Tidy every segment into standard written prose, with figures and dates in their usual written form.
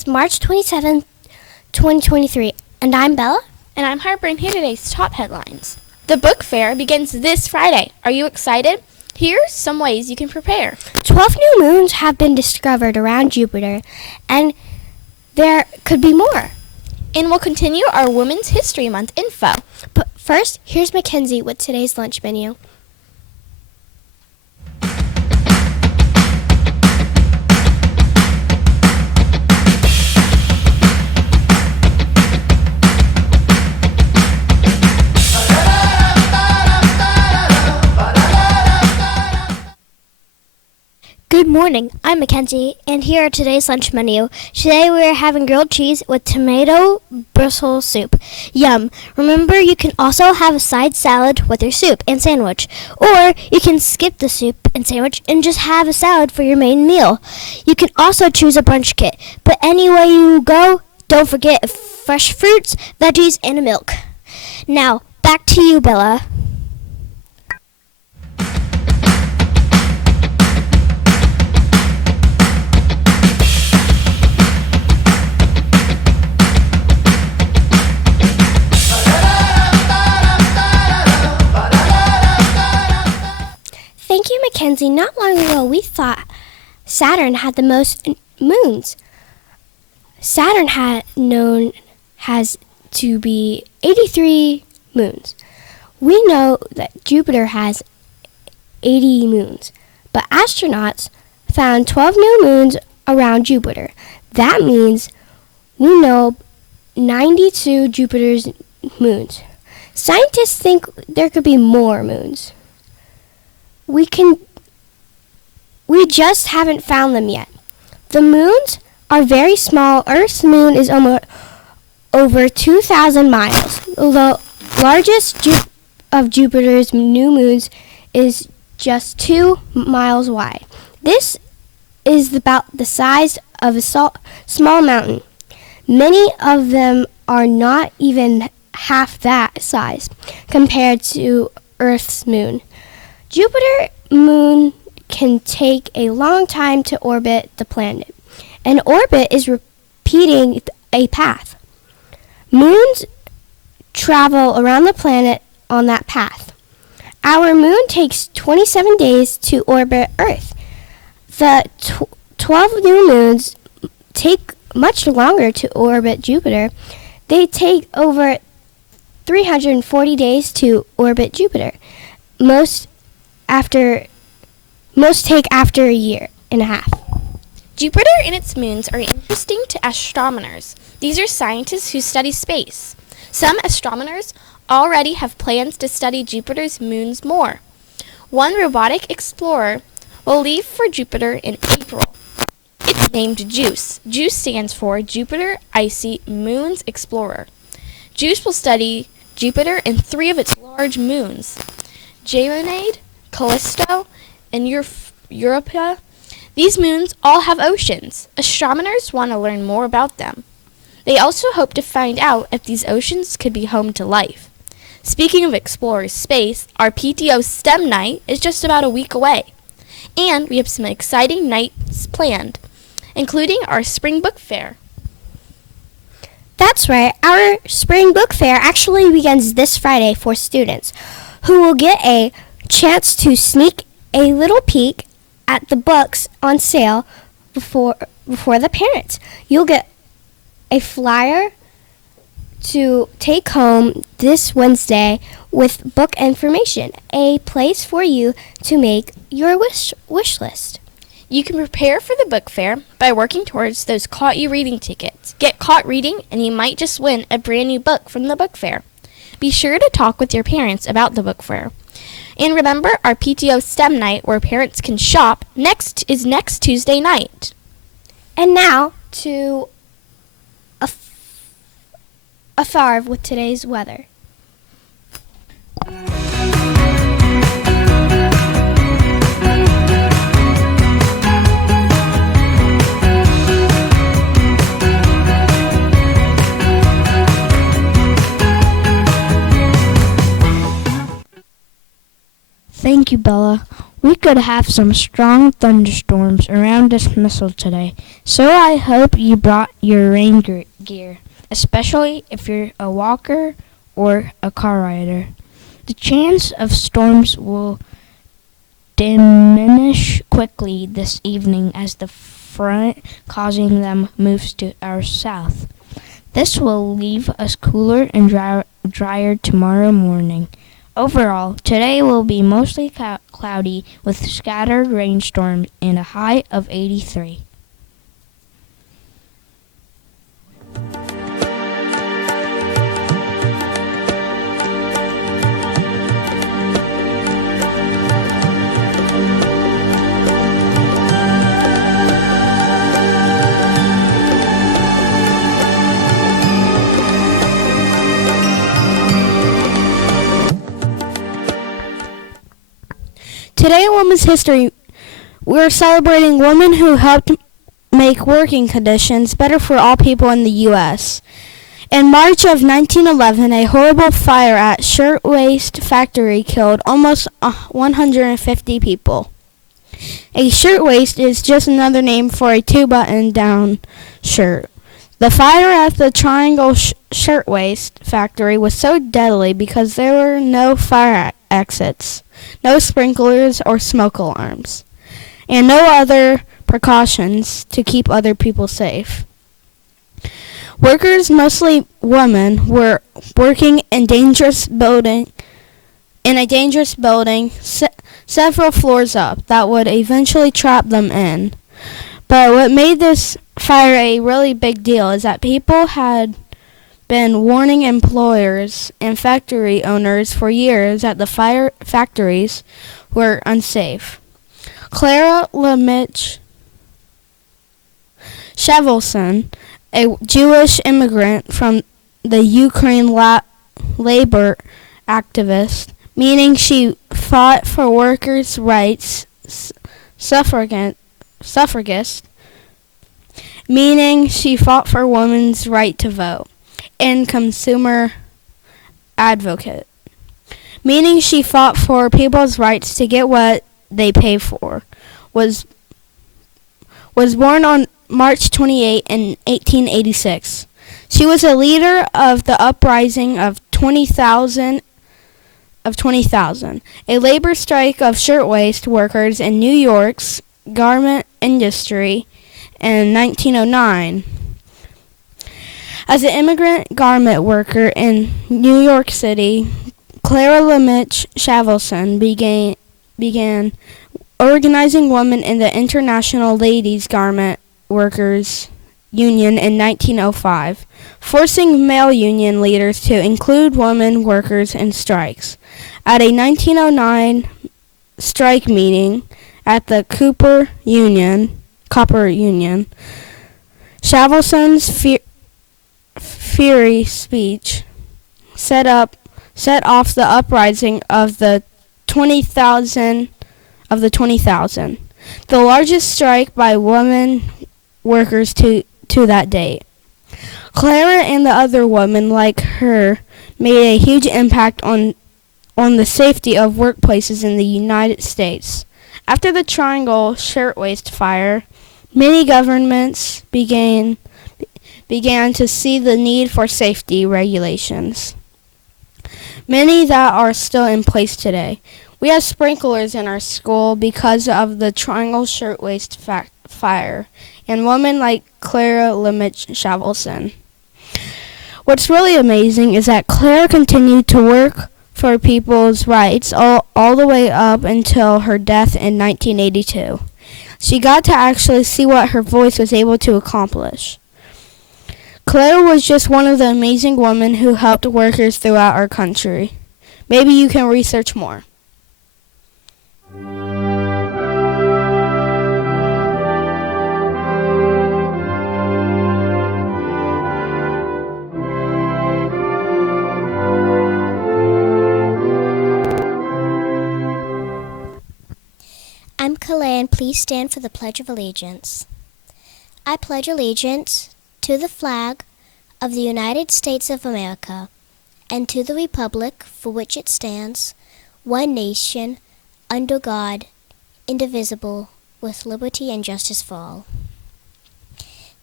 is March 27th, 2023, and I'm Bella. And I'm Harper, and here are today's top headlines. The book fair begins this Friday. Are you excited? Here are some ways you can prepare. 12 new moons have been discovered around Jupiter, and there could be more. And we'll continue our Women's History Month info. But first, here's Mackenzie with today's lunch menu. Good morning, I'm Mackenzie, and here are today's lunch menu. Today we are having grilled cheese with tomato Brussels soup. Yum! Remember, you can also have a side salad with your soup and sandwich, or you can skip the soup and sandwich and just have a salad for your main meal. You can also choose a brunch kit, but anywhere you go, don't forget fresh fruits, veggies, and a milk. Now, back to you, Bella. Thank you, Mackenzie. Not long ago, we thought Saturn had the most moons. Saturn has to be 83 moons. We know that Jupiter has 80 moons, but astronauts found 12 new moons around Jupiter. That means we know 92 Jupiter's moons. Scientists think there could be more moons. We just haven't found them yet. The moons are very small. Earth's moon is over 2,000 miles. The largest of Jupiter's new moons is just 2 miles wide. This is about the size of a small mountain. Many of them are not even half that size compared to Earth's moon. Jupiter's moon can take a long time to orbit the planet. An orbit is repeating a path. Moons travel around the planet on that path. Our moon takes 27 days to orbit Earth. The 12 new moons take much longer to orbit Jupiter. They take over 340 days to orbit Jupiter. Most take after a year and a half. Jupiter and its moons are interesting to astronomers. These are scientists who study space. Some astronomers already have plans to study Jupiter's moons more. One robotic explorer will leave for Jupiter in April. It's named JUICE. JUICE stands for Jupiter Icy Moons Explorer. JUICE will study Jupiter and 3 of its large moons, Ganymede, Callisto, and Europa. These moons all have oceans. Astronomers want to learn more about them. They also hope to find out if these oceans could be home to life. Speaking of exploring space, our PTO STEM night is just about a week away. And we have some exciting nights planned, including our spring book fair. That's right. Our spring book fair actually begins this Friday for students who will get a chance to sneak a little peek at the books on sale before the parents. You'll get a flyer to take home this Wednesday with book information, a place for you to make your wish list. You can prepare for the book fair by working towards those Caught You Reading tickets. Get caught reading and you might just win a brand new book from the book fair. Be sure to talk with your parents about the book fair. And remember, our PTO STEM night where parents can shop next Tuesday night. And now to a Tharv with today's weather. Thank you, Bella. We could have some strong thunderstorms around dismissal today, so I hope you brought your rain gear, especially if you're a walker or a car rider. The chance of storms will diminish quickly this evening as the front causing them moves to our south. This will leave us cooler and drier tomorrow morning. Overall, today will be mostly cloudy with scattered rainstorms and a high of 83. Today in Women's History, we're celebrating women who helped make working conditions better for all people in the U.S. In March of 1911, a horrible fire at Shirtwaist Factory killed almost 150 people. A shirtwaist is just another name for a two-button-down shirt. The fire at the Triangle Shirtwaist Factory was so deadly because there were no fire exits, no sprinklers or smoke alarms, and no other precautions to keep other people safe. Workers, mostly women, were working in a dangerous building several floors up that would eventually trap them in. But what made this fire a really big deal is that people had been warning employers and factory owners for years that the fire factories were unsafe. Clara Lemich Shavelson, a Jewish immigrant from the Ukraine labor activist, meaning she fought for workers' rights, suffragist, meaning she fought for women's right to vote, and consumer advocate, meaning she fought for people's rights to get what they pay for, was born on March 28 in 1886. She was a leader of the uprising of 20,000, a labor strike of shirtwaist workers in New York's garment industry in 1909. As an immigrant garment worker in New York City, Clara Lemich Shavelson began organizing women in the International Ladies Garment Workers Union in 1905, forcing male union leaders to include women workers in strikes. At a 1909 strike meeting at the Copper Union, Shavelson's fiery speech set off the uprising of the 20,000, the largest strike by women workers to that date. Clara and the other women like her made a huge impact on the safety of workplaces in the United States. After the Triangle Shirtwaist Fire, many governments began to see the need for safety regulations, many that are still in place today. We have sprinklers in our school because of the Triangle Shirtwaist Fire and women like Clara Lemich Shavelson. What's really amazing is that Clara continued to work for people's rights all the way up until her death in 1982. She got to actually see what her voice was able to accomplish. Clara was just one of the amazing women who helped workers throughout our country. Maybe you can research more. I'm Kalan. Please stand for the Pledge of Allegiance. I pledge allegiance to the flag of the United States of America and to the republic for which it stands, one nation, under God, indivisible, with liberty and justice for all.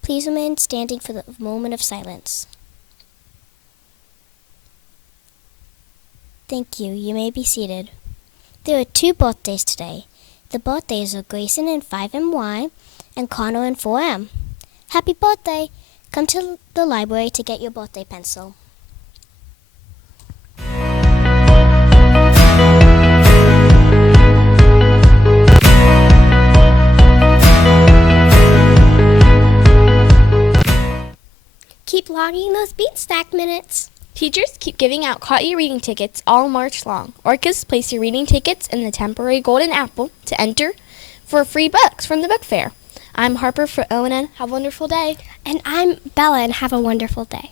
Please remain standing for the moment of silence. Thank you. You may be seated. There are 2 birthdays today. The birthdays are Grayson in 5MY and Connor in 4M. Happy birthday! Come to the library to get your birthday pencil. Keep logging those Beatstack minutes. Teachers keep giving out Caught You Reading tickets all March long. Orcas, place your reading tickets in the temporary golden apple to enter for free books from the book fair. I'm Harper for ONN. Have a wonderful day. And I'm Bella, and have a wonderful day.